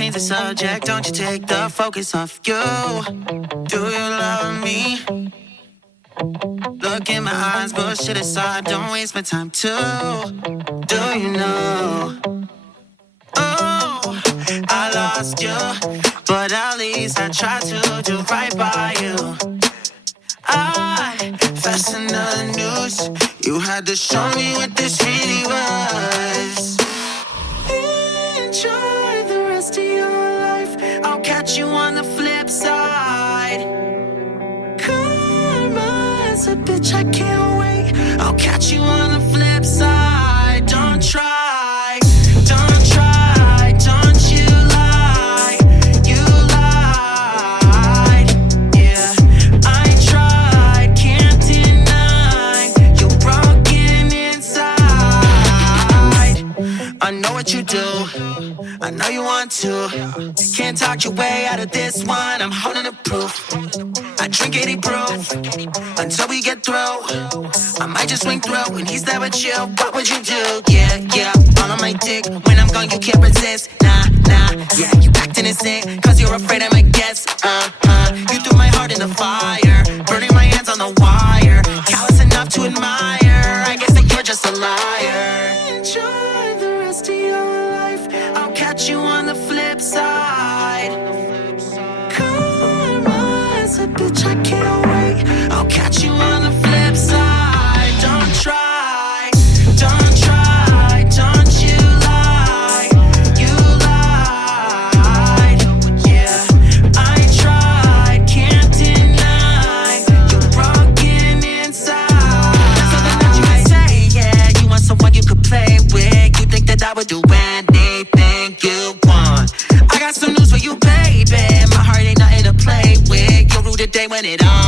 change the subject, don't you take the focus off you. Do you love me? Look in my eyes, bullshit aside, don't waste my time too. Do you know? Oh, I lost you, but at least I tried to do right by you. I fastened the news, you had to show me what this really was. Enjoy the rest of your life, I'll catch you on the flip side. Karma's a bitch, I can't wait, I'll catch you on the flip side. Don't try, don't try, don't you lie, you lied. Yeah, I tried, can't deny, you're broken inside. I know what you do, I know you want to. Can't talk your way out of this one, I'm holding the proof. I drink 80 proof until we get through. I might just swing through when he's there with you. What would you do? Yeah, yeah, all on my dick. When I'm gone, you can't resist. Nah, nah, yeah, you acting insane, cause you're afraid I might guess. You threw my heart in the fire, burning my hands on the wire. Callous enough to admire, I guess that you're just a liar. Enjoy the rest of your life, I'll catch you on the flip side. Karma's a bitch, I can't wait, I'll catch you on the flip side. Don't try, don't try, don't you lie, you lied. Yeah, I tried, can't deny, you're broken inside. Something that you can say, yeah, you want someone you could play with. You think that I would do anything you want. I got some news for you, baby, my heart ain't nothing to play with. You'll rue the day when it all